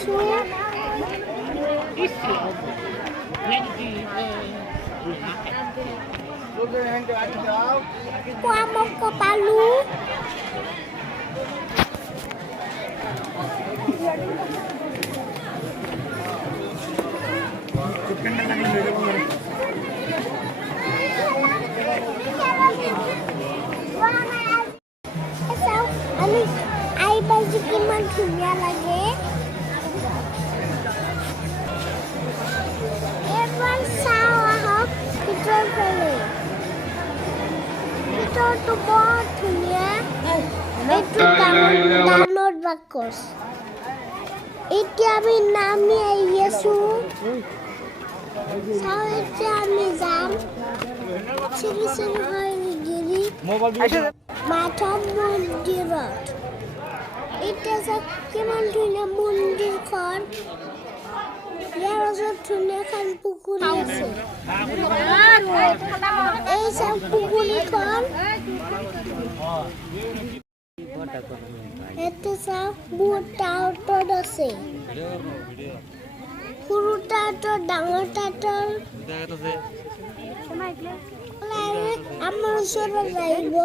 Yesu. Kuamo ko palu. Ai baju kiman dunia lagi. Everyone saw kita beli. Kita tu buat dunia. Itu download bagus. Itu kami namanya Yesu. Saya kami jam. Sini hari gini. Madhab mandir. Itu keman dunia mandir kan. ইয়াৰ ওচৰত ধুনীয়াখন পুখুৰী আছে এই সব পুখুৰীখন এইটো সব বহুত টাউটত আছে সৰু টাউটৰ ডাঙৰ টাউটৰ আমাৰ ওচৰত আহিব